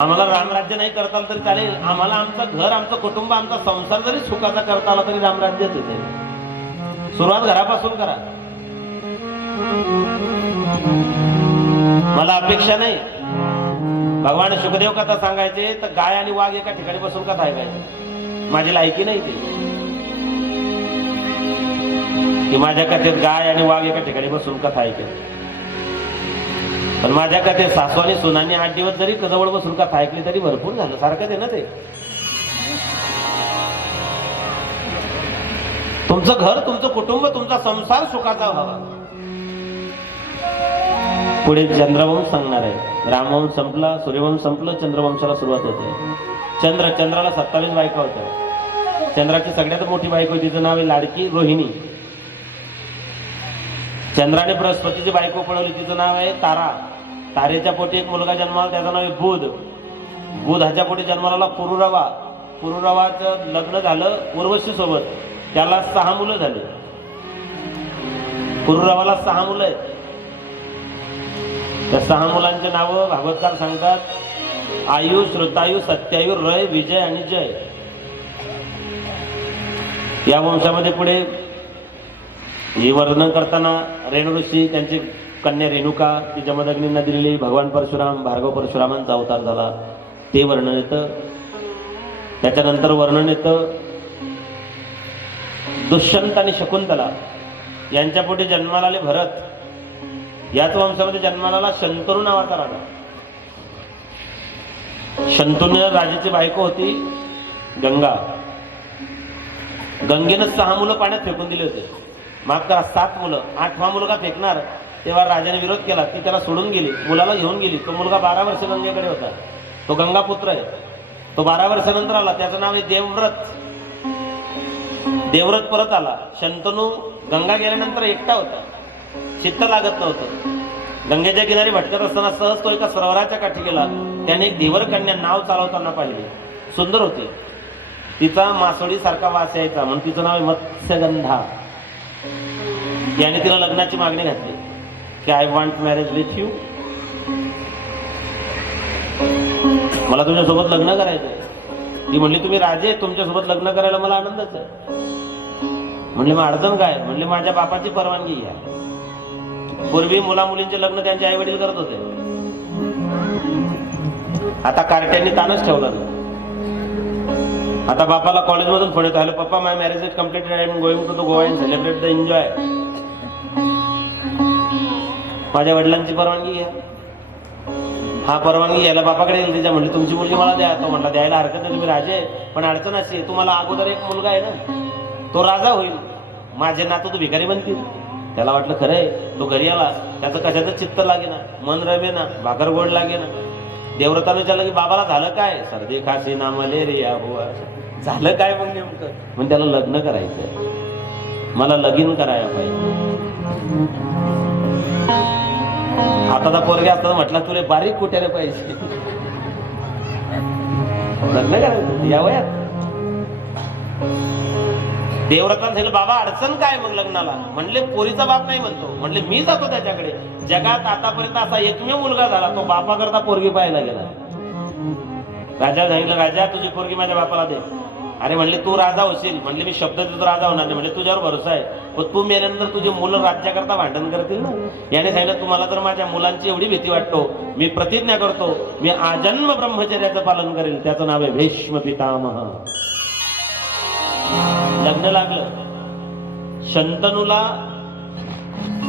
आम्हाला रामराज्य नाही करता आलं तरी चालेल, आम्हाला आमचं घर, आमचं कुटुंब, आमचा संसार जरी सुखाचा करता आला तरी रामराज्यच येते. सुरुवात घरापासून करा. मला अपेक्षा नाही. भगवान शुकदेव कथा सांगायचे तर गाय आणि वाघ एका ठिकाणी बसून कथा ऐकायची. माझी लायकी नाही ती की माझ्या कथेत गाय आणि वाघ एका ठिकाणी बसून कथा ऐकायची. पण माझ्या कथेत सासू आणि सुनांनी 8 दिवस जरी जवळ बसून कथा ऐकली तरी भरपूर झालं. सारखंच आहे ना ते. तुमचं घर, तुमचं कुटुंब, तुमचा संसार सुखाचा व्हावा. पुढे चंद्रवंश सांगणार आहे. रामवंश संपला, सूर्यवंश संपलं, चंद्रवंशाला सुरुवात होते. चंद्राला 27 बायका होत्या. चंद्राची सगळ्यात मोठी बायको, तिचं नाव आहे लाडकी रोहिणी. चंद्राने बृहस्पतीची बायको पळवली, तिचं नाव आहे तारा. तारेच्या पोटी एक मुलगा जन्माला, त्याचं नाव आहे बुध. बुधाच्या पोटी जन्माला पुरुरवा. पुरुरवाचं लग्न झालं उर्वशी सोबत, त्याला 6 मुलं झाली. पुरुरवाला 6 मुलं आहेत. त्या 6 मुलांचे नाव भागवतकार सांगतात: आयु, श्रुतायु, सत्यायु, रय, विजय आणि जय. या वंशामध्ये पुढे हे वर्णन करताना रेणू ऋषी, त्यांची कन्या रेणुका, ती जमदग्नींना दिलेली भगवान परशुराम, भार्गव परशुरामांचा अवतार झाला, ते वर्णन येतं. त्याच्यानंतर वर्णन येतं दुष्यंत आणि शकुंतला यांच्या पोटी जन्माला आले भरत. याच वंशामध्ये जन्माला आला शंतनू नावाचा राजा. शंतनू राजाची बायको होती गंगा. गंगेनं 6 मुलं पाण्यात फेकून दिले होते. माफ करा, 7 मुलं. 8वा मुलगा फेकणार तेव्हा राजाने विरोध केला. ती त्याला सोडून गेली, मुलाला घेऊन गेली. तो मुलगा 12 वर्ष गंगेकडे होता. तो गंगा पुत्र आहे. तो 12 वर्षानंतर आला. त्याचं नाव आहे देवव्रत. देवव्रत परत आला. शंतनू गंगा गेल्यानंतर एकटा होता, चित्त लागत नव्हतं. गंगेच्या किनारी भटकत असताना सहज तो एका सरोवराच्या काठी गेला. त्याने एक धीवर कन्या नाव चालवताना पाहिली. सुंदर होती. तिचा मासोळी सारखा वास यायचा, म्हणून तिचं नाव आहे मत्स्यगंधा. याने तिला लग्नाची मागणी घातली की I want marriage with you. मला तुमच्यासोबत लग्न करायचंय. ती म्हणली तुम्ही राजे, तुमच्यासोबत लग्न करायला मला आनंदच आहे. म्हणले मग अडचण काय? म्हणले माझ्या बापाची परवानगी घ्या. पूर्वी मुला मुलींचे लग्न त्यांचे आई वडील करत होते. आता कार्ट्यांनी ताणच ठेवला. आता बापाला कॉलेजमधून फोन येतो: हॅलो पप्पा, my marriage is completed, I am going to the Goa and celebrate the enjoy. माझ्या वडिलांची परवानगी घ्या. हा परवानगी घ्यायला बापाकडे गेली. तिच्या म्हणली तुमची मुलगी मला द्या. तो म्हटला द्यायला हरकत नाही, तुम्ही राजे. पण अडचण अशी आहे, तुम्हाला अगोदर एक मुलगा आहे ना, तो राजा होईल, माझे नातू तो भिकारी बनतील. त्याला वाटलं खरंय. तो घरी आला, त्याचं कशाचं चित्त लागेना, मन रमेना, भाकर गोड लागेना. देवव्रताने विचारलं की बाबाला झालं काय? सर्दी खासी ना मलेरिया हुआ. झालं काय मग नेमकं? म्हणजे त्याला लग्न करायचंय, मला लगीन करायला पाहिजे. आता तर पोरगे असतात म्हटलं तुला बारीक कुठे पाहिजे, लग्न करायचं या वयात. देवव्रताने सांगितलं बाबा अडचण काय मग लग्नाला? म्हणले पोरीचा बाप नाही म्हणतो. म्हणले मी जातो त्याच्याकडे. जगात आतापर्यंत असा एकमेव मुलगा झाला, तो बापाकरता पोरगी पाहायला गेला. राजा सांगितलं राजा तुझी पोरगी माझ्या बापाला दे. अरे म्हणले तू राजा होशील. म्हणले मी शब्द देतो राजा होणार नाही. म्हणले तुझ्यावर भरोसा आहे, पण तू मेल्यानंतर तुझे मुलं राज्याकरता भांडण करतील ना. याने सांगितलं तुम्हाला तर माझ्या मुलांची एवढी भीती वाटतो, मी प्रतिज्ञा करतो मी आजन्म ब्रह्मचर्याचं पालन करेल. त्याचं नाव आहे भीष्म पितामह. लग्न लागलं. शंतनूला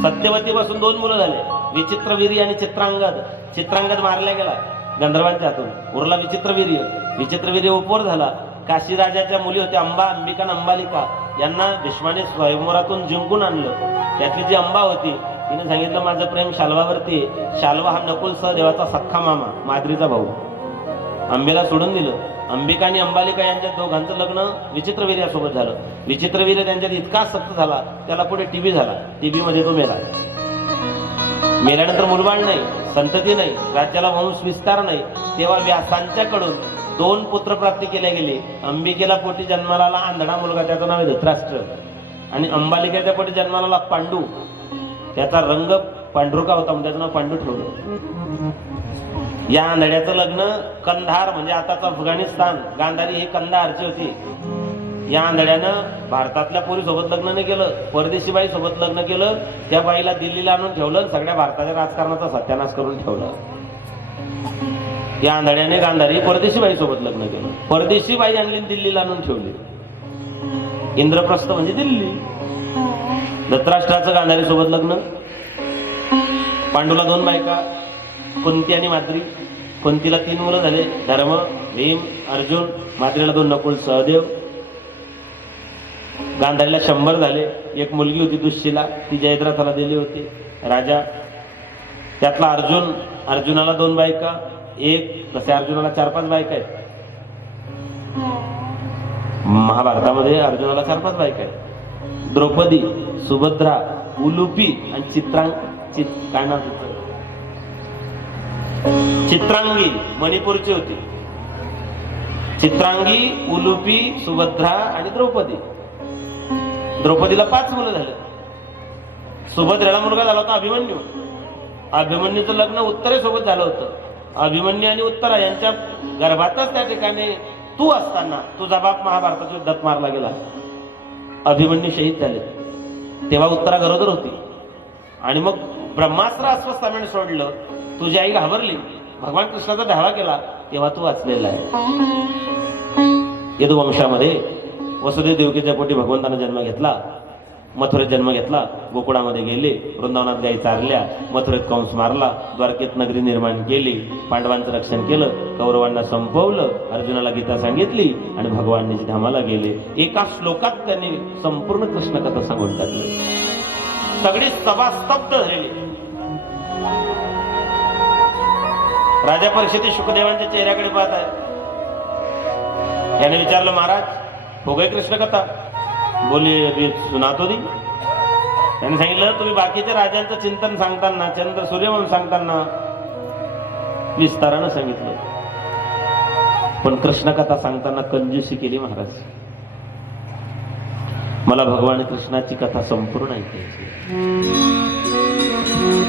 सत्यवती पासून 2 मुलं झाले, विचित्रवीर्य आणि चित्रांगद. चित्रांगद मारला गेला गंधर्वांच्या हातून, उरला विचित्रवीर्य. विचित्रवीर्य उपवर झाला. काशी राजाच्या मुली होत्या अंबा, अंबिका आणि अंबालिका. यांना भीष्माने स्वयंवरातून जिंकून आणलं. त्यातली जी अंबा होती तिने सांगितलं माझं प्रेम शाल्वावरती आहे. शाल्वा हा नकुल सहदेवाचा सख्खा मामा, माद्रीचा भाऊ. अंबेला सोडून दिलं. अंबिका आणि अंबालिका यांच्या दोघांचं लग्न विचित्रवीर्यासोबत झालं. विचित्रवीर्य त्यांच्यात इतका आसक्त झाला, त्याला पुढे टीबी झाला. टीबी मध्ये तो मेला. मेल्यानंतर मुलबाळ नाही, संतती नाही, राज्याला वंश विस्तार नाही. तेव्हा व्यासांच्याकडून 2 पुत्र प्राप्ती केल्या गेली. अंबिकेला पोटी जन्माला आला आंधळा मुलगा, त्याचं नाव आहे धृतराष्ट्र. आणि अंबालिकेच्या पोटी जन्माला आला पांडू, त्याचा रंग पांढरुका होता, त्याचं नाव पांडू ठेवलं. या आंधळ्याचं लग्न कंधार म्हणजे आताच अफगाणिस्तान, गांधारी ही कंधारची होती. या आंधळ्यानं भारतातल्या पोरी सोबत लग्न नाही केलं, परदेशी बाई सोबत लग्न केलं. त्या बाईला दिल्लीला आणून ठेवलं, सगळ्या भारताच्या राजकारणाचा सत्यानाश करून ठेवला. या आंधळ्याने गांधारी परदेशी बाई सोबत लग्न केलं, परदेशी बाई आणली दिल्लीला आणून ठेवली. इंद्रप्रस्थ म्हणजे दिल्ली. धृतराष्ट्राचं गांधारी सोबत लग्न. पांडूला 2 बायका, कुंती आणि माद्री. कुंतीला 3 मुलं झाले, धर्म, भीम, अर्जुन. माद्रीला 2, नकुल, सहदेव. गांधारीला 100 झाले. एक मुलगी होती दुश्शीला, ती जयद्रथाला दिली होती राजा. त्यातला अर्जुनाला 2 बायका, एक तसे अर्जुनाला 4-5 बायका आहेत. महाभारतामध्ये अर्जुनाला 4-5 बायका आहेत. द्रौपदी, सुभद्रा, उलुपी आणि काय नाव तिचं, चित्रांगी मणिपूरची होती. चित्रांगी, उलुपी, सुभद्रा आणि द्रौपदी. द्रौपदीला 5 मुलं झाले. सुभद्रेला मुलगा झाला होता अभिमन्यू. अभिमन्यूचं लग्न उत्तरेसोबत झालं होतं. अभिमन्यू आणि उत्तरा यांच्या गर्भातच त्या ठिकाणी तू असताना तुझा बाप महाभारताच्या युद्धात मारला गेला. अभिमन्यू शहीद झाले. तेव्हा उत्तरा गरोदर होती. आणि मग ब्रह्मास्त्र अस्वस्थाने सोडलं. तुझी आई घाबरली, भगवान कृष्णाचा धावा केला, तेव्हा तू वाचलेला आहे. यदुवंशामध्ये वसुदेव देवकीच्या पोटी भगवंताने जन्म घेतला. मथुरेत जन्म घेतला, गोकुळामध्ये गेले, वृंदावनात गायी चारल्या, मथुरेत कंस मारला, द्वारकेत नगरी निर्माण केली, पांडवांचं रक्षण केलं, कौरवांना संपवलं, अर्जुनाला गीता सांगितली आणि भगवान धामाला गेले. एका श्लोकात त्यांनी संपूर्ण कृष्ण कथा सांगून टाकली. सगळी सभा स्तब्ध झालेली. राजा परीक्षित शुकदेवांच्या चेहऱ्याकडे पाहत आहे. याने विचारलं, महाराज हो गई कृष्ण कथा? बोले अभी सुना तो दी. त्याने सांगितलं, तुम्ही बाकीच्या राजांचं चिंतन सांगताना, चंद्र सूर्यवंश सांगताना विस्तारानं सांगितलं, पण कृष्ण कथा सांगताना कंजूसी केली महाराज. मला भगवान कृष्णाची कथा संपूर्ण ऐकायची.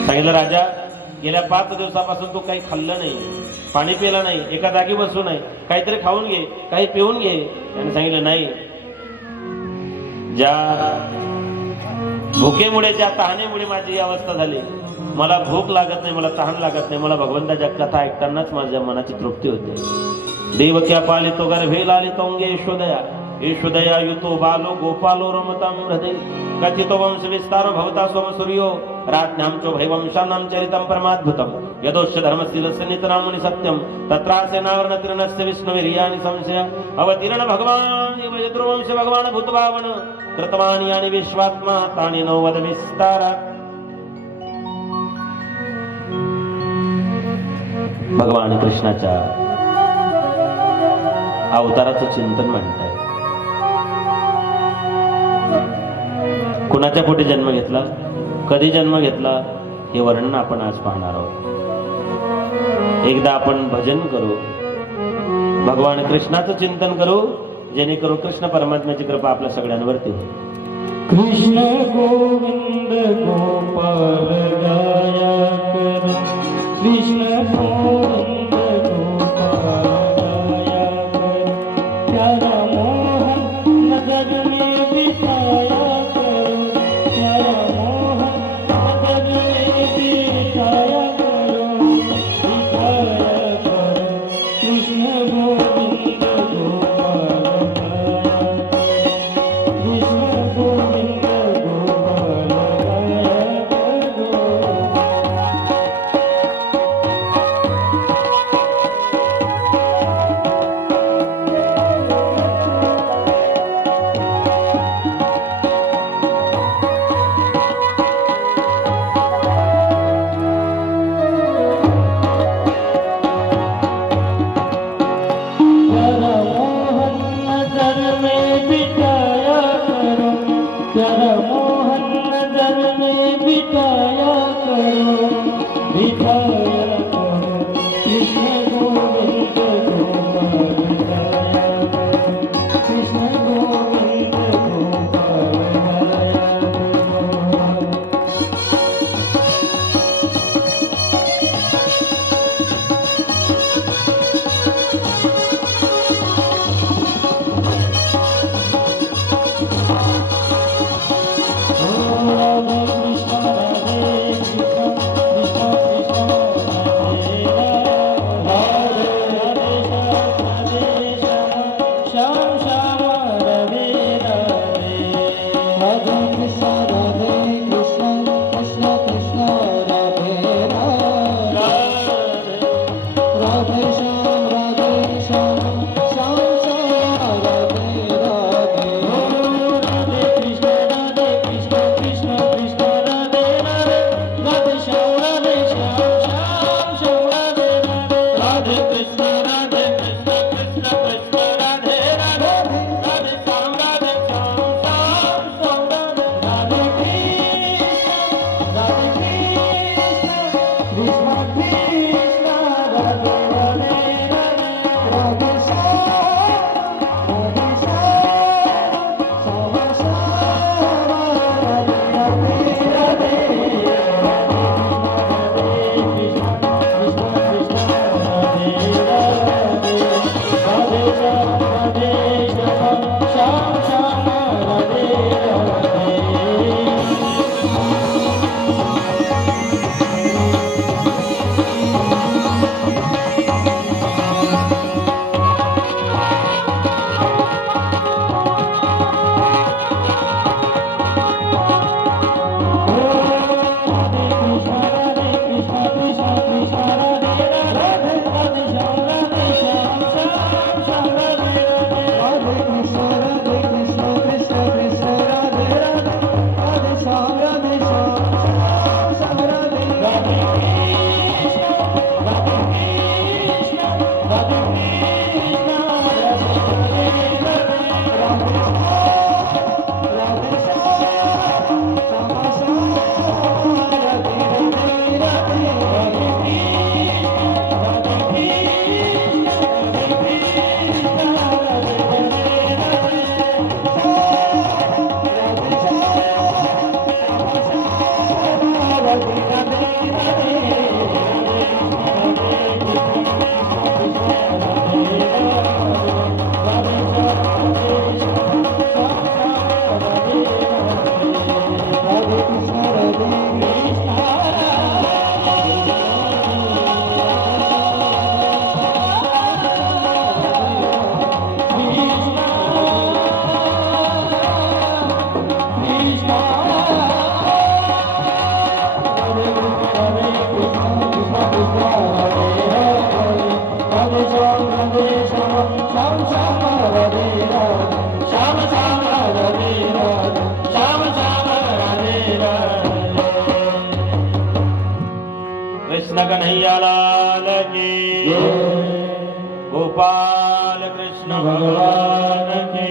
सांगितलं, राजा गेल्या 5 दिवसापासून तू काही खाल्लं नाही, पाणी पिलं नाही, एका जागी बसू नाही, काहीतरी खाऊन घे, काही पिऊन घे. त्याने सांगितलं, नाही, ज्या भुकेमुळे, ज्या तहानेमुळे माझी अवस्था झाली, मला भूक लागत नाही, मला तहान लागत नाही, मला भगवंताच्या कथा ऐकतानाच माझ्या मनाची तृप्ती होते. देवक्या पालितो गर्भे लालितोंगे यशोदया, यशोदया युतो बालो गोपालो रमतां हृदय, कथितो वंश विस्तारो भवता सोम सूर्यो, राज्ञां च भैवंशानां चरितं परमाद्भुतं, यदोश्च धर्मस्य नितरामुनि सत्यं, तत्रासेनावर्णतिर्नस्य विष्णुवीर्याणि संशय, अवतीर्ण भगवान् एव यद्रुवंश भगवान् भूतभावन, कृतवानि यानि विश्वात्मा तानि नो वद विस्तारात्. भगवान कृष्णाच्या अवताराचं चिंतन म्हणताय. कुणाच्या पोटी जन्म घेतला, कधी जन्म घेतला, हे वर्णन आपण आज पाहणार आहोत. एकदा आपण भजन करू, भगवान कृष्णाचं चिंतन करू, जेणेकरून कृष्ण परमात्म्याची कृपा आपल्या सगळ्यांवरती होईल. कृष्ण गोविंद गोपाल गाया कर, कृष्ण गोविंद गोपाल गाया कर, प्यारा मोहन नजर में बिताया कर, प्यारा मोहन नजर में बिताया करो, बिताया कर, कृष्ण गोविंद गोपाल गाया कर, कृष्ण गोविंद गोपाल गाया करो. कृष्ण कन्हैया लाल की गोपाल कृष्ण भगवान की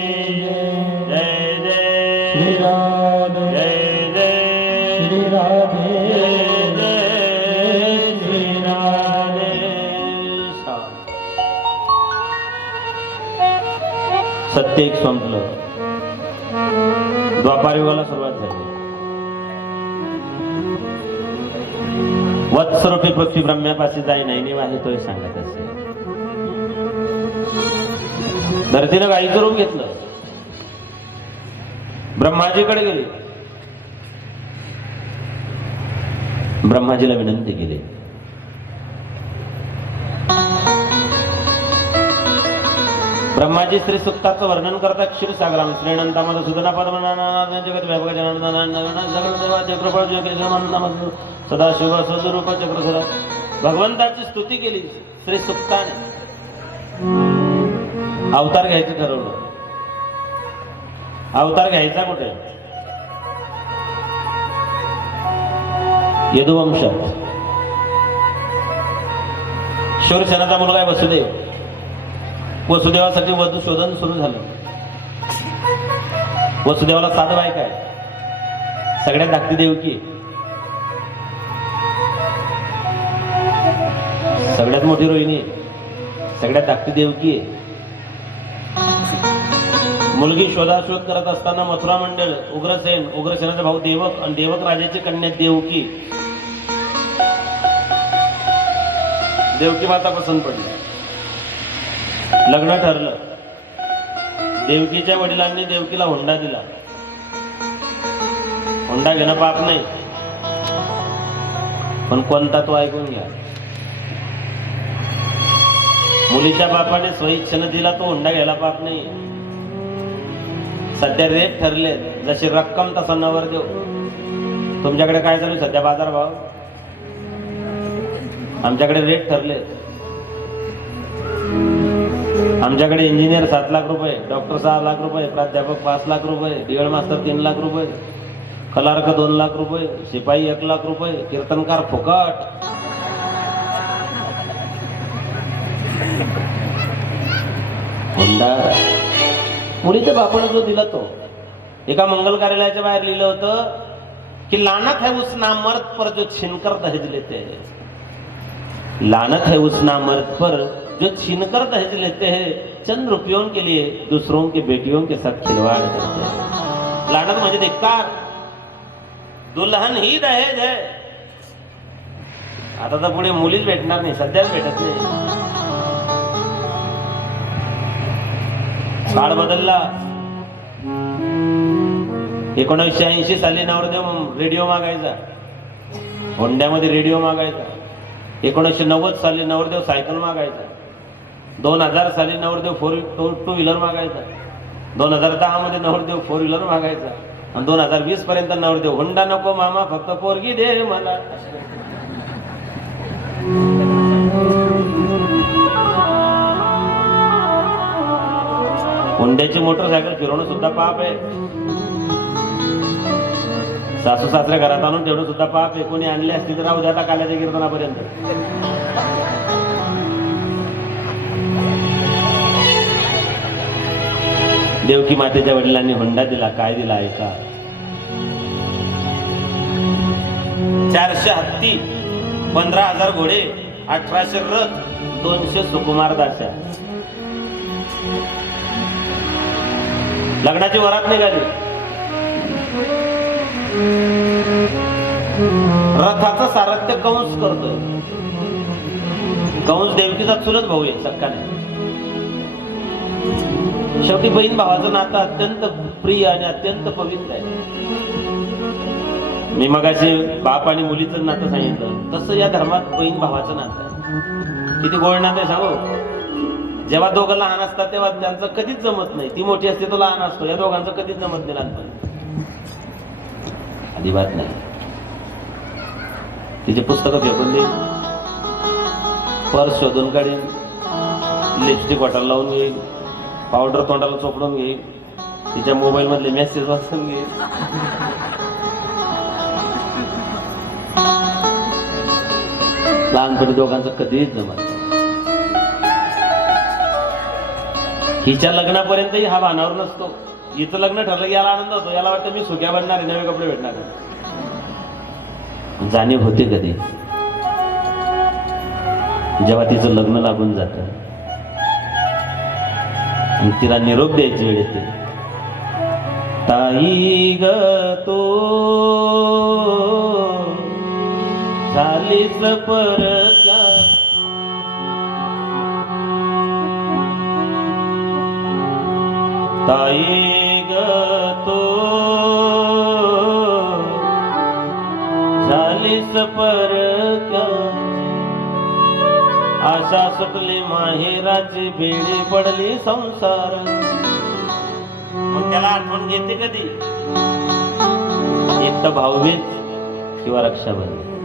जय जय श्री राधे जय जय श्री राधे जय जय श्री राधे सत्य एक संपलं. द्वापार युगाला सुरुवात झाली. वत्सरूपी पृथ्वी ब्रह्म्यापाशी जाई नाही आहे तोही सांगत असे. धरतीनं गाईचं रूप घेतलं, ब्रह्माजीकडे गेले, ब्रह्माजीला विनंती केली. ब्रह्माजी श्री सुक्ताचं वर्णन करतात. क्षीरसागराम श्रीनंतामध्ये सुदना पद्मनाथ जगत व्यापक सदाशिव सदरूप चक्रधर भगवंताची स्तुती केली श्री सुक्ताने. अवतार घ्यायचं ठरवलं. अवतार घ्यायचा कुठे? यदुवंशात. शूरसेनाचा मुलगा आहे वसुदेव. वसुदेवासाठी वधू शोधन सुरू झालं. वसुदेवाला 7 बायका आहे. सगळ्यात धाकटी देवकी, सगळ्यात मोठी रोहिणी, सगळ्यात धाकटी देवकी आहे. मुलगी शोधाशोध करत असताना मथुरा मंडळ, उग्रसेन, उग्रसेनाचा भाऊ देवक आणि देवक राजाची कन्या देवकी, देवकी माता पसंत पडली. लग्न ठरलं. देवकीच्या वडिलांनी देवकीला हुंडा दिला. हुंडा घेणं पाप नाही, पण कोणता तो ऐकून घ्या. मुलीच्या बापाने स्वइच्छेनं दिला तो हुंडा घ्यायला पाप नाही. सध्या रेट ठरले, जशी रक्कम तसा नवरदेव. तुमच्याकडे काय चालू सध्या बाजार भाव? आमच्याकडे रेट ठरले. आमच्याकडे इंजिनियर 7 लाख रुपये, डॉक्टर 6 लाख रुपये, प्राध्यापक 5 लाख रुपये, डीएड मास्टर 3 लाख रुपये, क्लर्क 2 लाख रुपये, शिपाई 1 लाख रुपये, कीर्तनकार फुकट. हुंडा मुलीच्या बापाने जो दिला तो. एका मंगल कार्यालयाच्या बाहेर लिहिलं होतं की लानत है उस नामर्द पर जो छिनकर दहेज लेते हैं. लानत है उस नामर्द पर जो छीनकर दहेज लेते हैं चंद रुपयों के लिए दूसरों के बेटियों के साथ खिलवाड़ करते हैं। लानत म्हणजे धिक्कार, दुल्हन ही दहेज है। आता तर पुढे मुलीच भेटणार नाही, सध्याच भेटत नाही। काळ बदलला। 1980 साली नवरदेव रेडिओ मागायचा, होंड्यामध्ये रेडिओ मागायचा। 1990 साली नवरदेव सायकल मागायचा। 2000 साली नवरदेव टू व्हीलर मागायचा। 2010 मध्ये नवरदेव 4 व्हीलर मागायचा आणि 2020 पर्यंत नवरदेव होंडा नको मामा फक्त पोरगी दे मला। होंड्याची मोटरसायकल फिरवणं सुद्धा पाप आहे। सासू सासऱ्या घरात आणून ठेवणं सुद्धा पाप आहे। कोणी आणली असती तर राहू द्या आता काल्याच्या कीर्तनापर्यंत। देवकी मातेच्या वडिलांनी होंडा दिला, काय दिला ऐका। 400 हत्ती, 15,000 घोडे, 1800 रथ, 200 सुकुमार दास्या। लग्नाची वरात निघाली। रथाचं सारथ्य कंस करतोय। कंस देवकीचा चुलत भाऊ आहे, सक्का नाही। शेवटी बहीण भावाचं नातं अत्यंत प्रिय आणि अत्यंत पवित्र आहे। मी मगाशी बाप आणि मुलीचं नातं सांगितलं, तसं या धर्मात बहीण भावाचं नातं आहे। किती गोड नातं आहे सांगू। जेव्हा दोघं लहान असतात तेव्हा त्यांचं कधीच जमत नाही। ती मोठी असते तो लहान असतो, या दोघांचं कधीच जमत नाही लहानपणी, अजिबात नाही। तिचे पुस्तकं फेकून देईन, पर्स शोधून काढीन, लिपस्टिक वाटायला लावून येईल, पावडर तोंडाला चोपडून घेईल, तिच्या मोबाईल मधले मेसेज वाचून घेईल। लहानपणी दोघांचं कधीच जमत। हिच्या लग्नापर्यंतही हा भानावर नसतो। हिचं लग्न ठरलं याला आनंद होतो, याला वाटतं मी सुक्या बनणार आहे, नवे कपडे भेटणार आहे। जाणीव होते कधी जेव्हा तिचं लग्न लागून जातं आणि तिला निरोप द्यायची वेळ येते, ताई ग तो झालीस परक्या, ताई ग तो झालीस परक्या, आशा सुटली माहेराची, बेडी पडली संसार। मग त्याला आठवण येते कधी? एक तर भाऊबीज किंवा रक्षाबंधन।